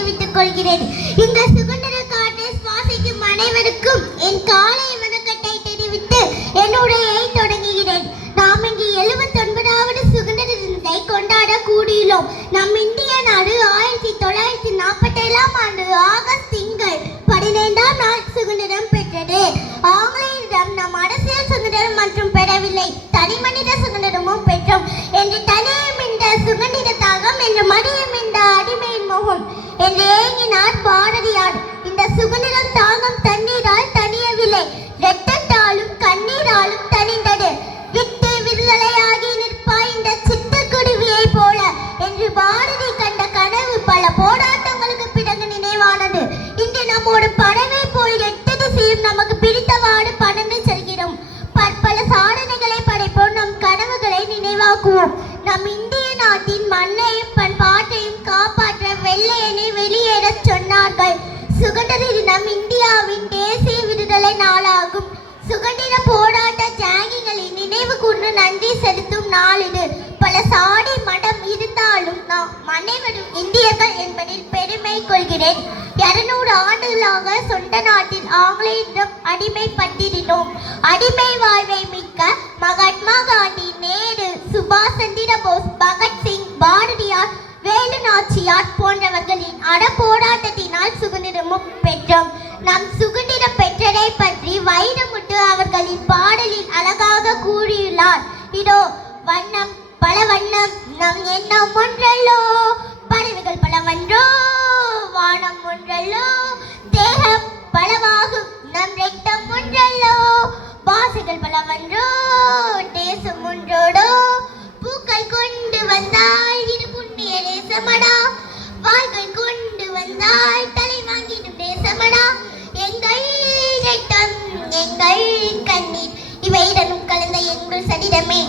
தெரிவித்துக் கொள்கிறேன். இந்த சுதந்திர காற்றை சுவாசிக்கும் அனைவருக்கும் என் காலை வணக்கத்தை தெரிவித்து என்னுடைய தொடங்குகிறேன். நாம் இங்கு 79வது சுதந்திர தினத்தை கொண்டாட கூடியுள்ளோம். நம் இந்திய நாடு 1947ஆம் ஆண்டு ஆகஸ்ட் திங்கள் 15ஆம் நாள் சுதந்திரம் பெற்றது. ஆங்கிலேயரிடம் நம் அரசியல் சுதந்திரம் மற்றும் பெறவில்லை, தனிமனித சுதந்திரமும் பெற்றோம். என்று தனியும் இந்த சுதந்திர தாகம் என்று மடியும் இந்த அடிமையின் முகம் என்று ஏங்கினார் பாரதியார். இந்த சுதந்திரம் தாகம் தண்ணீரால் தனியவில்லை, இரத்தத்தாலும் கண்ணீராலும் தனிந்தது. விட்டு விடுதலையாகி நிற்பாய் இந்த சிட்டுக்குருவியை போல என்று பாரதி கண்ட கனவு பல போராட்டங்களுக்கு பிறகு நினைவானது. இன்று நம்மோடு படவே போய் 8 திசையும் நமக்கு பிடித்தவாறு படர்ந்து செல்கிறோம். பற்பல சாதனைகளை படைப்போம், நம் கனவுகளை நினைவாக்குவோம். நம் இந்திய நாட்டின் மண்ணையும் பண்பாட்டையும் காப்பாற்ற வெள்ளையனை வெளியேறச் சொன்னார்கள். சுதந்திர தினம் இந்தியாவின் தேசிய விடுதலை நாளாகும். சுதந்திர போராட்ட தியாகிகளின் நினைவு கூர்ந்து நன்றி செலுத்தும் நாள் இது. பல சாதி மடம் இருந்தாலும் நாம் அனைவரும் இந்தியர்கள் என்பதில் பெருமை கொள்கிறேன். 200 ஆண்டுகளாக சொந்த நாட்டில் ஆங்கிலேயரிடம் அடிமைப்பட்டிருந்தோம். அடிமை வாழ்வை மிக்க மகாத்மா காந்தி, நேரு, சுபாஷ் சந்திர போஸ், பகத்சிங், பாரதியார், வேலு நாச்சியார் போன்றவர்களின் அறப்போராட்டத்தினால் சுதந்திரமும் பெற்றோம். நம் சுதந்திரம் பெற்றதை பற்றி வைரமுத்து அவர்களின் பாடலில் அழகாக கூறியுள்ளார். இதோ வண்ணம் பல வண்ணம் நம் எண்ணம் ஒன்றல்லோ, பறவைகள் பலவன்றோ, வானம் ஒன்றல்லோ, தேகம் பலவாகும் நம் ரத்தம் ஒன்றல்லோ, பாசைகள் பலவன்றோ, தேசம் ஒன்றோடோ, பூக்கள் கொண்டு வந்தால் இது புண்ணிய தேசமடா, வாள்கள் கொண்டு வந்தால் தலை வாங்கிடும் தேசமடா, எங்கள் ரத்தம் எங்கள் கண்ணீர் இவை இரண்டும் கலந்த எங்கள் சரீரமே